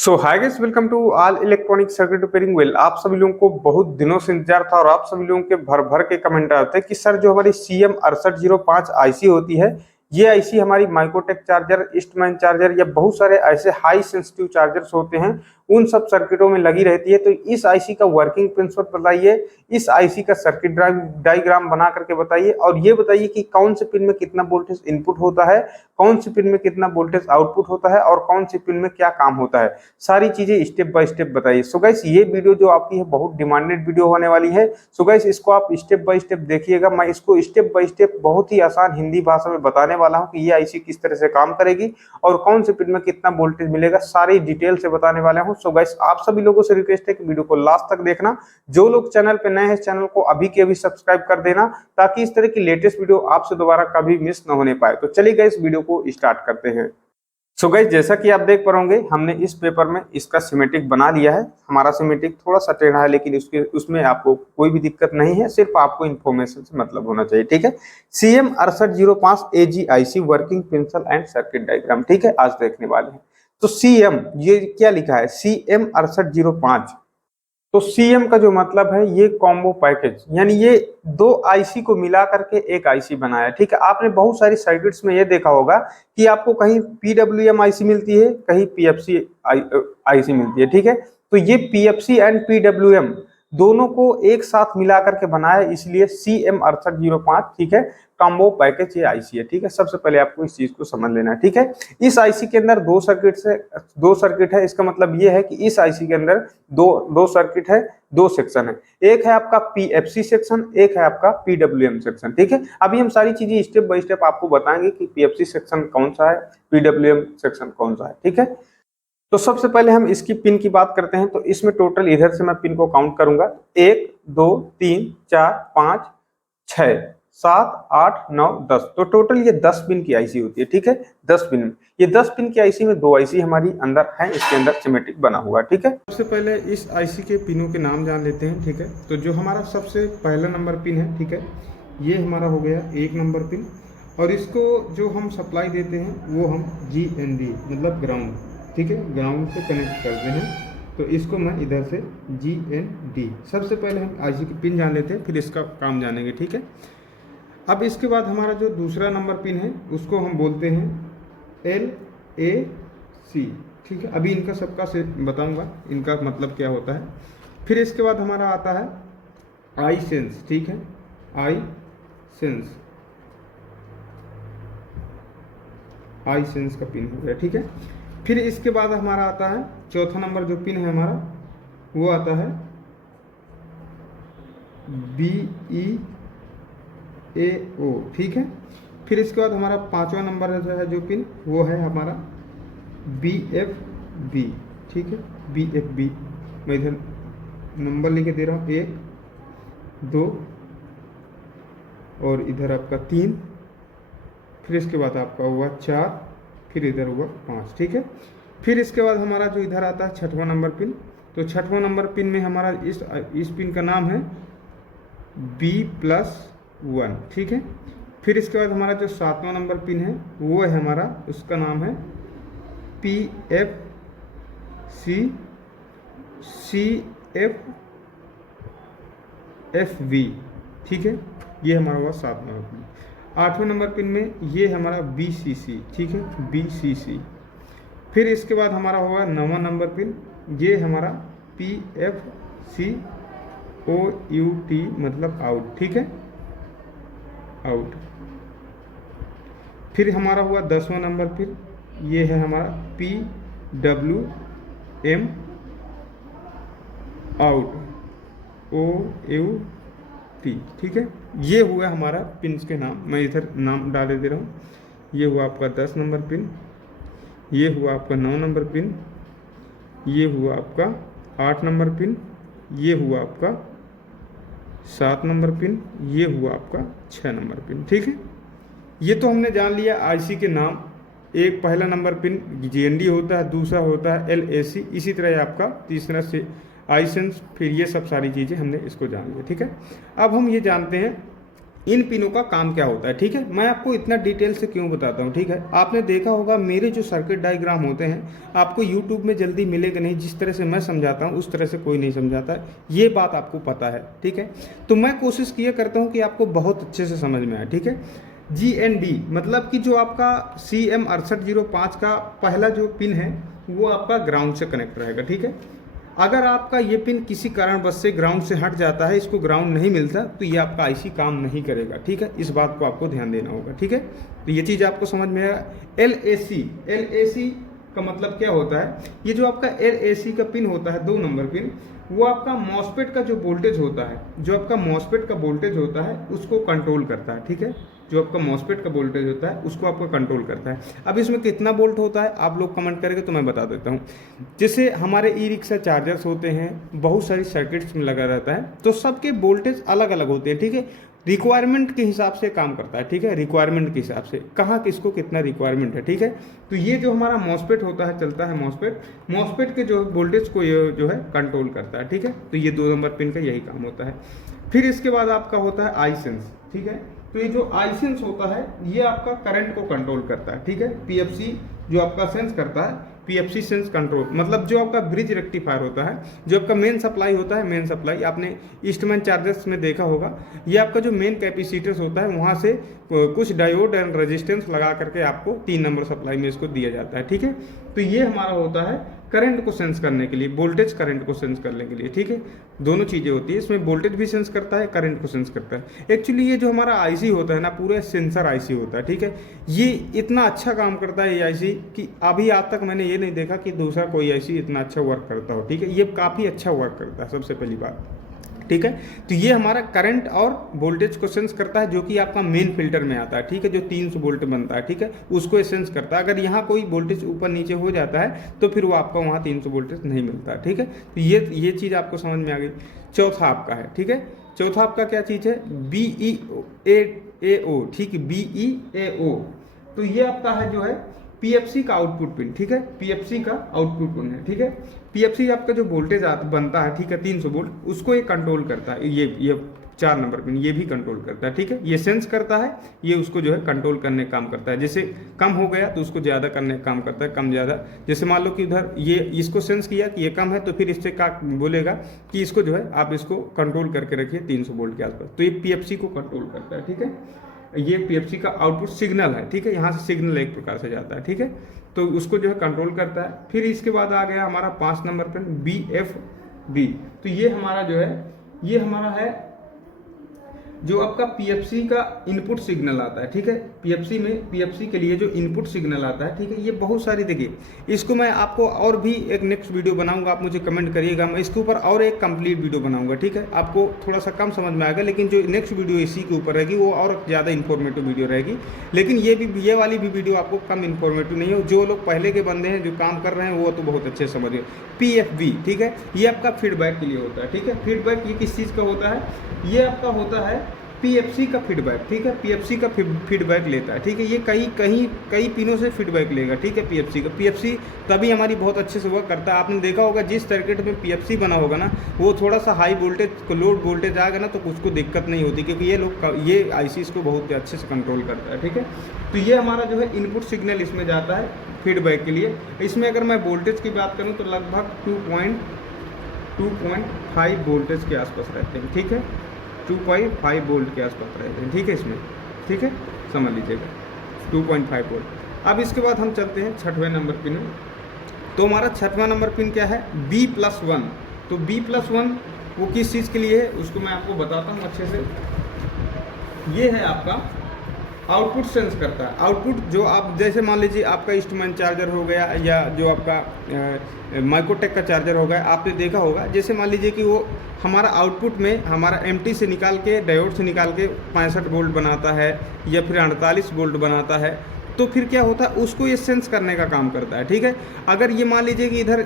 So hi guys, welcome to all electronic circuit repairing well. आप सभी लोगों को बहुत दिनों से इंतजार था और आप सभी लोगों के भर भर के कमेंट आते हैं कि सर जो हमारी CM6805 आईसी होती है, ये आईसी हमारी माइक्रोटेक चार्जर, ईस्टमैन चार्जर या बहुत सारे ऐसे हाई सेंसिटिव चार्जर्स होते हैं, उन सब सर्किटों में लगी रहती है। तो इस आईसी का वर्किंग प्रिंसिपल बताइए, इस आईसी का सर्किट डायग्राम बना करके बताइए और ये बताइए कि कौन से पिन में कितना वोल्टेज इनपुट होता है, कौन सी पिन में कितना वोल्टेज आउटपुट होता है और कौन सी पिन में क्या काम होता है। सारी चीजें स्टेप बाय स्टेप बताइए। सो गाइस, ये वीडियो जो आपकी है बहुत डिमांडेड वीडियो होने वाली है। सो गाइस, इसको आप स्टेप बाय स्टेप देखिएगा। मैं इसको स्टेप बाय स्टेप बहुत ही आसान हिंदी भाषा में बताने वाला हूं कि ये आईसी किस तरह से काम करेगी और कौन से पिन में कितना वोल्टेज मिलेगा, सारी डिटेल से बताने वाला हूं। सो गाइस, आप सभी लोगों से रिक्वेस्ट है कि वीडियो को लास्ट तक देखना। जो लोग चैनल पे नए हैं, चैनल को अभी के अभी सब्सक्राइब कर देना ताकि इस तरह की लेटेस्ट वीडियो आपसे दोबारा कभी मिस न होने पाए। तो चलिए गाइस, वीडियो को स्टार्ट करते हैं। सो गाइस, जैसा कि आप देख पा रहे होंगे, हमने इस पेपर में इसका सिमेट्रिक बना लिया है। हमारा सिमेट्रिक थोड़ा सा टेढ़ा है, लेकिन उसमें आपको कोई भी दिक्कत नहीं है, सिर्फ आपको इन्फॉर्मेशन से मतलब होना चाहिए। ठीक है। CM6805 AGIC working principle and circuit diagram, ठीक है, आज देखने वाले हैं। तो CM, ये क्या लिखा है, CM6805। तो सीएम का जो मतलब है, ये कॉम्बो पैकेज, यानी ये दो आईसी को मिला करके एक आईसी बनाया। ठीक है। आपने बहुत सारी सर्किट्स में ये देखा होगा कि आपको कहीं पीडब्ल्यूएम आईसी मिलती है, कहीं पीएफसी आईसी मिलती है। ठीक है। तो ये पीएफसी एंड पीडब्ल्यूएम दोनों को एक साथ मिला करके बनाया, इसलिए CM6805, ठीक है, कॉम्बो पैकेज ये आईसी है। ठीक है। सबसे पहले आपको इस चीज को समझ लेना है। ठीक है। इस आईसी के अंदर दो सर्किट है। इसका मतलब ये है कि इस आईसी के अंदर दो सर्किट है, दो सेक्शन है। एक है आपका पीएफसी सेक्शन, एक है आपका पीडब्ल्यूएम सेक्शन। ठीक है। अभी हम सारी चीजें स्टेप बाय स्टेप आपको बताएंगे कि पीएफसी सेक्शन कौन सा है, पीडब्ल्यूएम सेक्शन कौन सा है। ठीक है। तो सबसे पहले हम इसकी पिन की बात करते हैं। तो इसमें टोटल इधर से मैं पिन को काउंट करूंगा, 1 2 3 4 5 6 7 8 9 10। तो टोटल ये 10 पिन की आईसी होती है। ठीक है। 10 पिन में, ये 10 पिन की आईसी में दो आईसी हमारी अंदर है, इसके अंदर सिमेट्रिक बना हुआ है। ठीक है। सबसे पहले इस आईसी के पिनों के नाम जान लेते हैं। ठीक है। तो जो हमारा सबसे पहला नंबर पिन है, ठीक है, ये हमारा हो गया 1 नंबर पिन, और इसको जो हम सप्लाई देते हैं वो हम GND मतलब ग्राउंड, ठीक है, ग्राउंड से कनेक्ट करते हैं। तो इसको मैं इधर से GND, सबसे पहले हम आईसी की पिन जान लेते हैं, फिर इसका काम जानेंगे। ठीक है। अब इसके बाद हमारा जो दूसरा नंबर पिन है उसको हम बोलते हैं LAC। ठीक है। अभी इनका सबका से बताऊंगा इनका मतलब क्या होता है। फिर इसके बाद हमारा आता है आई सेंस। ठीक है। आई सेंस का पिन हो गया। ठीक है। फिर इसके बाद हमारा आता है चौथा नंबर जो पिन है हमारा, वो आता है BEAO। ठीक है। फिर इसके बाद हमारा पांचवा नंबर है जो पिन, वो है हमारा BFB। ठीक है। BFB, मैं इधर नंबर लिखे दे रहा हूँ, 1 2 और इधर आपका 3, फिर इसके बाद आपका हुआ 4, फिर इधर हुआ 5। ठीक है। फिर इसके बाद हमारा जो इधर आता है छठवां नंबर पिन, तो छठवां नंबर पिन में हमारा इस पिन का नाम है B+1। ठीक है। फिर इसके बाद हमारा जो सातवां नंबर पिन है वो है हमारा, उसका नाम है CFV। ठीक है। ये हमारा हुआ 7 नंबर पिन। 8वें नंबर पिन में ये हमारा BCC। ठीक है, BCC। फिर इसके बाद हमारा होगा 9वां नंबर पिन, ये हमारा PFCOUT मतलब आउट। ठीक है, आउट। फिर हमारा हुआ 10वां नंबर पिन, ये है हमारा PWM आउट, OUT। ठीक है। ये हुआ हमारा पिन के नाम, मैं इधर नाम डाले दे रहा हूँ। ये हुआ आपका 10 नंबर पिन, ये हुआ आपका 9 नंबर पिन, ये हुआ आपका 8 नंबर पिन, ये हुआ आपका 7 नंबर पिन, ये हुआ आपका 6 नंबर पिन। ठीक है। ये तो हमने जान लिया आईसी के नाम। एक पहला नंबर पिन GND होता है, दूसरा होता है LAC, इसी तरह आपका तीसरा से आई सेंस, फिर ये सब सारी चीज़ें हमने इसको जान लिया। ठीक है। अब हम ये जानते हैं इन पिनों का काम क्या होता है। ठीक है, मैं आपको इतना डिटेल से क्यों बताता हूँ। ठीक है, आपने देखा होगा मेरे जो सर्किट डायग्राम होते हैं आपको यूट्यूब में जल्दी मिलेगा नहीं, जिस तरह से मैं समझाता हूँ उस तरह से कोई नहीं समझाता है, ये बात आपको पता है। ठीक है, तो मैं कोशिश किया करता हूँ कि आपको बहुत अच्छे से समझ में आए। ठीक है, GND मतलब कि जो आपका CM6805 का पहला जो पिन है वो आपका ग्राउंड से कनेक्ट रहेगा। ठीक है, अगर आपका ये पिन किसी कारणवश से ग्राउंड से हट जाता है, इसको ग्राउंड नहीं मिलता, तो ये आपका आईसी काम नहीं करेगा। ठीक है, इस बात को आपको ध्यान देना होगा। ठीक है, तो ये चीज़ आपको समझ में आएगा। LAC का मतलब क्या होता है, ये जो आपका LAC का पिन होता है 2 नंबर पिन, वो आपका मॉसफेट का जो वोल्टेज होता है, जो आपका मॉसफेट का वोल्टेज होता है उसको कंट्रोल करता है। ठीक है, जो आपका मॉसफेट का वोल्टेज होता है उसको आपको कंट्रोल करता है। अब इसमें कितना वोल्ट होता है आप लोग कमेंट करेंगे तो मैं बता देता हूँ। जैसे हमारे ई रिक्शा चार्जर्स होते हैं, बहुत सारी सर्किट्स में लगा रहता है, तो सबके वोल्टेज अलग अलग होते हैं। ठीक है, रिक्वायरमेंट के हिसाब से काम करता है। ठीक है, रिक्वायरमेंट के हिसाब से कहाँ किसको कितना रिक्वायरमेंट है। ठीक है, तो ये जो हमारा मॉसफेट होता है, चलता है मॉसफेट के जो वोल्टेज को ये जो है कंट्रोल करता है। ठीक है, तो ये 2 नंबर पिन का यही काम होता है। फिर इसके बाद आपका होता है आई सेंस। ठीक है, तो ये जो आई सेंस होता है ये आपका करंट को कंट्रोल करता है। ठीक है, PFC जो आपका सेंस करता है, PFC सेंस कंट्रोल मतलब जो आपका ब्रिज रेक्टिफायर होता है, जो आपका मेन सप्लाई होता है, मेन सप्लाई आपने ईस्टमैन चार्जर्स में देखा होगा, ये आपका जो मेन कैपेसिटर्स होता है वहाँ से कुछ डायोड एंड रेजिस्टेंस लगा करके आपको 3 नंबर सप्लाई में इसको दिया जाता है। ठीक है, तो ये हमारा होता है करंट को सेंस करने के लिए, वोल्टेज करंट को सेंस करने के लिए। ठीक है, दोनों चीज़ें होती है इसमें, वोल्टेज भी सेंस करता है, करंट को सेंस करता है। एक्चुअली ये जो हमारा आईसी होता है ना, पूरा सेंसर आईसी होता है। ठीक है, ये इतना अच्छा काम करता है ये आईसी कि अभी आज तक मैंने ये नहीं देखा कि दूसरा कोई आईसी इतना अच्छा वर्क करता हो। ठीक है, ये काफ़ी अच्छा वर्क करता है सबसे पहली बात। ठीक है, तो ये हमारा करंट और वोल्टेज को सेंस करता है, जो कि आपका मेन फिल्टर में आता है। ठीक है, जो 300 वोल्ट बनता है। ठीक है, उसको सेंस करता है। अगर यहाँ कोई वोल्टेज ऊपर नीचे हो जाता है तो फिर वो आपका वहाँ 300 वोल्टेज नहीं मिलता है। ठीक है, तो ये चीज़ आपको समझ में आ गई। चौथा आपका है, ठीक है, चौथा आपका क्या चीज़ है, BEAO। ठीक है, BEAO, तो ये आपका है जो है PFC का आउटपुट पिन। ठीक है, PFC का आउटपुट पिन है। ठीक है, PFC आपका जो वोल्टेज बनता है, ठीक है, 300 वोल्ट, उसको ये कंट्रोल करता है। ये 4 नंबर पिन ये भी कंट्रोल करता है। ठीक है, ये सेंस करता है, ये उसको जो है कंट्रोल करने का काम करता है। जैसे कम हो गया तो उसको ज़्यादा करने का काम करता है, कम ज़्यादा। जैसे मान लो कि उधर ये इसको सेंस किया कि ये कम है, तो फिर इससे क्या बोलेगा कि इसको जो है आप इसको कंट्रोल करके रखिए 300 वोल्ट के आसपास, तो ये PFC को कंट्रोल करता है। ठीक है, ये PFC का आउटपुट सिग्नल है। ठीक है, यहाँ से सिग्नल एक प्रकार से जाता है। ठीक है, तो उसको जो है कंट्रोल करता है। फिर इसके बाद आ गया हमारा 5 नंबर पे BFB, तो ये हमारा जो है, ये हमारा है जो आपका PFC का इनपुट सिग्नल आता है। ठीक है, PFC के लिए जो इनपुट सिग्नल आता है, ठीक है, ये बहुत सारी, देखिए इसको मैं आपको और भी एक नेक्स्ट वीडियो बनाऊंगा, आप मुझे कमेंट करिएगा, मैं इसके ऊपर और एक कंप्लीट वीडियो बनाऊंगा। ठीक है, आपको थोड़ा सा कम समझ में आएगा, लेकिन जो नेक्स्ट वीडियो इसी के ऊपर रहेगी वो और ज़्यादा इन्फॉर्मेटिव वीडियो रहेगी। लेकिन ये वाली भी वीडियो आपको कम इन्फॉर्मेटिव नहीं हो, जो लोग पहले के बंदे हैं जो काम कर रहे हैं वो तो बहुत अच्छे समझिए। PFB, ठीक है, ये आपका फीडबैक के लिए होता है। ठीक है, फीडबैक ये किस चीज़ का होता है, ये आपका होता है PFC का फीडबैक। ठीक है, PFC का फीडबैक लेता है। ठीक है, ये कई पिनों से फीडबैक लेगा। ठीक है, PFC तभी हमारी बहुत अच्छे से वर्क करता है। आपने देखा होगा जिस सर्किट में PFC बना होगा ना, वो थोड़ा सा हाई वोल्टेज लोड वोल्टेज आएगा ना, तो उसको दिक्कत नहीं होती, क्योंकि ये IC इसको बहुत अच्छे से कंट्रोल करता है। ठीक है, तो ये हमारा जो है इनपुट सिग्नल इसमें जाता है फीडबैक के लिए। इसमें अगर मैं वोल्टेज की बात करूँ तो लगभग 2.5 वोल्टेज के आसपास रहते हैं। ठीक है, 2.5 वोल्ट के आसपास रहते हैं। ठीक है, इसमें, ठीक है, समझ लीजिएगा 2.5 वोल्ट। अब इसके बाद हम चलते हैं 6वें नंबर पिन में। तो हमारा 6वां नंबर पिन क्या है, B+1। तो B+1 वो किस चीज़ के लिए है उसको मैं आपको बताता हूँ अच्छे से। ये है आपका आउटपुट सेंस करता है। आउटपुट जो आप जैसे मान लीजिए आपका ईस्टमैन चार्जर हो गया, या जो आपका माइक्रोटेक का चार्जर हो गया, आपने देखा होगा, जैसे मान लीजिए कि वो हमारा आउटपुट में हमारा एमटी से निकाल के, डायोड से निकाल के 65 वोल्ट बनाता है या फिर 48 वोल्ट बनाता है, तो फिर क्या होता है, उसको ये सेंस करने का काम करता है। ठीक है, अगर ये मान लीजिए कि इधर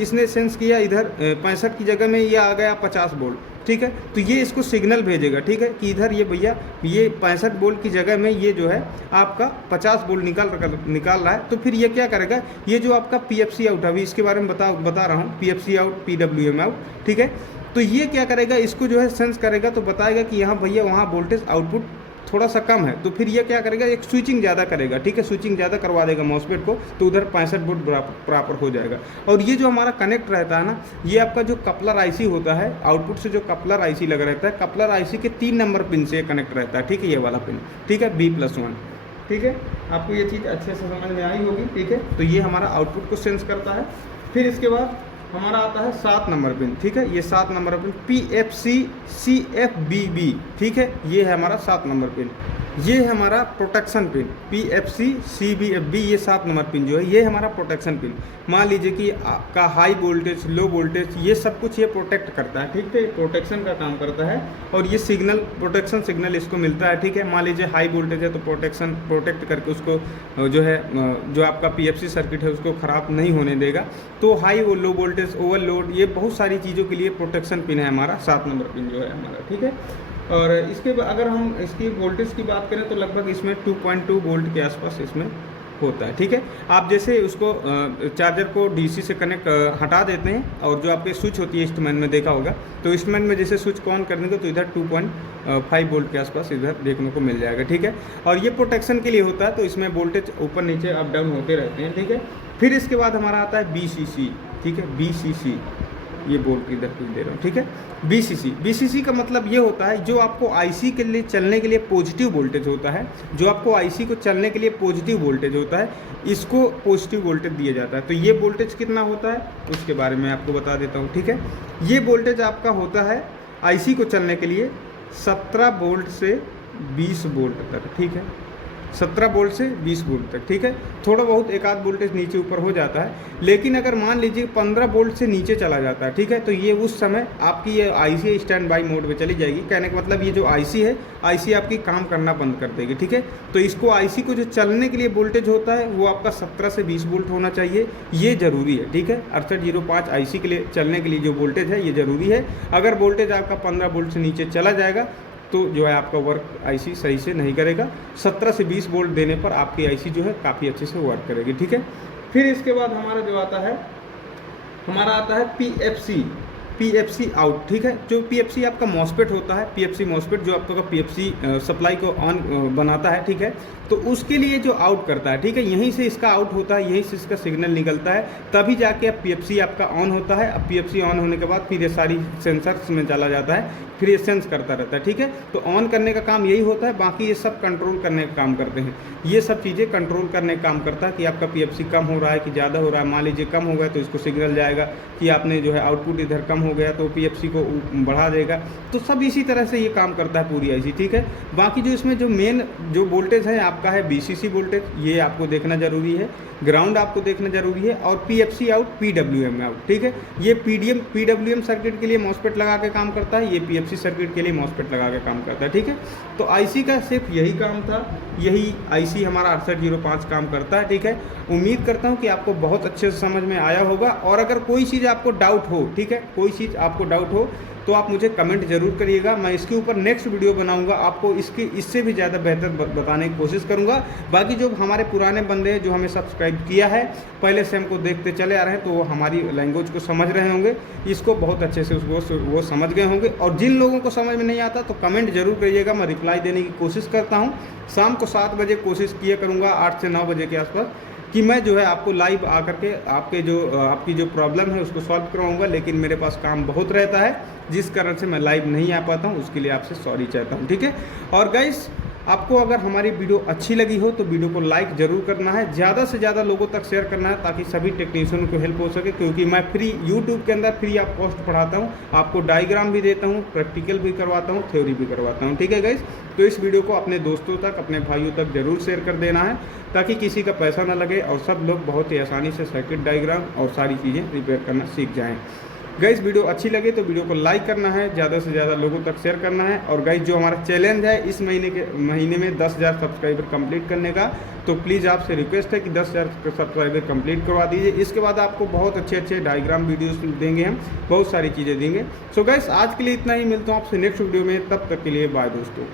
इसने सेंस किया, इधर 65 की जगह में ये आ गया 50 वोल्ट। ठीक है, तो ये इसको सिग्नल भेजेगा। ठीक है, कि इधर ये भैया ये 65 वोल्ट की जगह में ये जो है आपका 50 वोल्ट निकाल रहा है। तो फिर ये क्या करेगा, ये जो आपका PFC आउट, अभी इसके बारे में बता रहा हूँ, PFC आउट, PWM आउट। ठीक है, तो ये क्या करेगा, इसको जो है सेंस करेगा, तो बताएगा कि यहाँ भैया वहाँ वोल्टेज आउटपुट थोड़ा सा कम है। तो फिर ये क्या करेगा, एक स्विचिंग ज़्यादा करेगा। ठीक है, स्विचिंग ज़्यादा करवा देगा मॉसफेट को, तो उधर 65 वोल्ट प्रॉपर हो जाएगा। और ये जो हमारा कनेक्ट रहता है ना, ये आपका जो कपलर आईसी होता है, आउटपुट से जो कपलर आईसी लगा रहता है, कपलर आईसी के 3 नंबर पिन से कनेक्ट रहता है। ठीक है, ये वाला पिन। ठीक है, B+1। ठीक है, आपको ये चीज़ अच्छे से समझ में आई होगी। ठीक है, तो ये हमारा आउटपुट को सेंस करता है। फिर इसके बाद हमारा आता है 7 नंबर पिन। ठीक है, ये 7 नंबर पिन PFC CFBB। ठीक है, ये है हमारा 7 नंबर पिन। ये है हमारा प्रोटेक्शन पिन PFC CBFB, ये 7 नंबर पिन जो है ये हमारा प्रोटेक्शन पिन। मान लीजिए कि आपका हाई वोल्टेज, लो वोल्टेज, ये सब कुछ ये प्रोटेक्ट करता है। ठीक है, प्रोटेक्शन का काम करता है। और ये सिग्नल, प्रोटेक्शन सिग्नल इसको मिलता है। ठीक है, मान लीजिए हाई वोल्टेज है तो प्रोटेक्ट करके उसको जो है, जो आपका PFC सर्किट है उसको ख़राब नहीं होने देगा। तो हाई वो लो वोल्टेज, ओवरलोड, ये बहुत सारी चीज़ों के लिए प्रोटेक्शन पिन है हमारा 7 नंबर पिन जो है हमारा। ठीक है, और इसके अगर हम इसकी वोल्टेज की बात करें तो लगभग इसमें 2.2 वोल्ट के आसपास इसमें होता है। ठीक है, आप जैसे उसको चार्जर को DC से कनेक्ट हटा देते हैं, और जो आपके स्विच होती है इंस्ट्रूमेंट में देखा होगा, तो इंस्ट्रूमेंट में जैसे स्विच को ऑन कर देंगे तो इधर 2.5 वोल्ट के आसपास इधर देखने को मिल जाएगा। ठीक है, और ये प्रोटेक्शन के लिए होता है, तो इसमें वोल्टेज ऊपर नीचे अप डाउन होते रहते हैं। ठीक है, फिर इसके बाद हमारा आता है BCC। ठीक है, BCC, ये बोर्ड इधर कुछ दे रहा हूँ। ठीक है, BCC का मतलब ये होता है, जो आपको IC के लिए चलने के लिए पॉजिटिव वोल्टेज होता है, जो आपको IC को चलने के लिए पॉजिटिव वोल्टेज होता है, इसको पॉजिटिव वोल्टेज दिया जाता है। तो ये वोल्टेज कितना होता है उसके बारे में आपको बता देता हूँ। ठीक है, ये वोल्टेज आपका होता है IC को चलने के लिए 17 वोल्ट से 20 वोल्ट तक। ठीक है, 17 वोल्ट से 20 वोल्ट तक। ठीक है, थोड़ा बहुत एक आध वोल्टेज नीचे ऊपर हो जाता है, लेकिन अगर मान लीजिए 15 वोल्ट से नीचे चला जाता है, ठीक है, तो ये उस समय आपकी ये IC स्टैंड बाई मोड पे चली जाएगी। कहने का मतलब ये जो IC है, IC आपकी काम करना बंद कर देगी। ठीक है, तो इसको IC को जो चलने के लिए वोल्टेज होता है वो आपका 17 से 20 वोल्ट होना चाहिए, ये ज़रूरी है। ठीक है, 6805 IC के लिए चलने के लिए जो वोल्टेज है ये ज़रूरी है। अगर वोल्टेज आपका 15 वोल्ट से नीचे चला जाएगा तो जो है आपका वर्क IC सही से नहीं करेगा। 17 से 20 वोल्ट देने पर आपकी IC जो है काफ़ी अच्छे से वर्क करेगी। ठीक है, फिर इसके बाद हमारा जो आता है, हमारा आता है PFC आउट। ठीक है, जो PFC आपका मॉसफेट होता है, PFC मॉसफेट जो आपका PFC सप्लाई को ऑन बनाता है। ठीक है, तो उसके लिए जो आउट करता है, ठीक है, यहीं से इसका आउट होता है, यहीं से इसका सिग्नल निकलता है, तभी जाके अब PFC आपका ऑन होता है। अब PFC ऑन होने के बाद फिर ये सारी सेंसर्स में चला जाता है, फिर ये सेंस करता रहता है। ठीक है, तो ऑन करने का काम यही होता है, बाकी ये सब कंट्रोल करने का काम करते हैं। ये सब चीज़ें कंट्रोल करने का काम करता है कि आपका PFC कम हो रहा है कि ज़्यादा हो रहा है। मान लीजिए कम हो गया तो इसको सिग्नल जाएगा कि आपने जो है आउटपुट इधर कम हो गया, तो PFC को बढ़ा देगा। तो सब इसी तरह से ये काम करता है पूरी IC। ठीक है, बाकी जो इसमें जो मेन जो वोल्टेज है आपका है BCC वोल्टेज, ये आपको देखना जरूरी है। ग्राउंड आपको देखना जरूरी है, और PFC आउट, PWM आउट। ठीक है, ये PWM सर्किट के लिए मॉसफेट लगा के काम करता है, ये PFC सर्किट के लिए मॉसफेट लगा के काम करता है। ठीक है, तो IC का सिर्फ यही काम था, यही IC हमारा 6805 काम करता है। ठीक है, उम्मीद करता हूँ कि आपको बहुत अच्छे से समझ में आया होगा। और अगर कोई चीज़ आपको डाउट हो, ठीक है, कोई चीज़ आपको डाउट हो तो आप मुझे कमेंट जरूर करिएगा। मैं इसके ऊपर नेक्स्ट वीडियो बनाऊंगा, आपको इससे भी ज़्यादा बेहतर बताने की कोशिश करूंगा। बाकी जो हमारे पुराने बंदे हैं जो हमें सब्सक्राइब किया है, पहले से हमको देखते चले आ रहे हैं, तो वो हमारी लैंग्वेज को समझ रहे होंगे, इसको बहुत अच्छे से वो समझ गए होंगे। और जिन लोगों को समझ में नहीं आता तो कमेंट जरूर करिएगा, मैं रिप्लाई देने की कोशिश करता हूँ। शाम को 7 बजे कोशिश किया करूँगा, 8 से 9 बजे के आसपास, कि मैं जो है आपको लाइव आकर के आपकी जो प्रॉब्लम है उसको सॉल्व करवाऊंगा। लेकिन मेरे पास काम बहुत रहता है, जिस कारण से मैं लाइव नहीं आ पाता हूँ, उसके लिए आपसे सॉरी चाहता हूँ। ठीक है, और गाइस आपको अगर हमारी वीडियो अच्छी लगी हो तो वीडियो को लाइक ज़रूर करना है, ज़्यादा से ज़्यादा लोगों तक शेयर करना है, ताकि सभी टेक्नीशियन को हेल्प हो सके। क्योंकि मैं फ्री यूट्यूब के अंदर फ्री ऑफ कॉस्ट पढ़ाता हूँ, आपको डायग्राम भी देता हूँ, प्रैक्टिकल भी करवाता हूँ, थ्योरी भी करवाता हूँ। ठीक है गाइस, तो इस वीडियो को अपने दोस्तों तक, अपने भाइयों तक ज़रूर शेयर कर देना है, ताकि किसी का पैसा ना लगे और सब लोग बहुत ही आसानी से सर्किट डायग्राम और सारी चीज़ें रिपेयर करना सीख जाएँ। गाइस वीडियो अच्छी लगे तो वीडियो को लाइक करना है, ज़्यादा से ज़्यादा लोगों तक शेयर करना है। और गाइस जो हमारा चैलेंज है इस महीने में 10,000 सब्सक्राइबर कंप्लीट करने का, तो प्लीज़ आपसे रिक्वेस्ट है कि 10,000 सब्सक्राइबर कंप्लीट करवा दीजिए। इसके बाद आपको बहुत अच्छे डायग्राम वीडियोस देंगे, हम बहुत सारी चीज़ें देंगे। सो गाइस आज के लिए इतना ही, मिलता हूँ आपसे नेक्स्ट वीडियो में, तब तक के लिए बाय दोस्तों।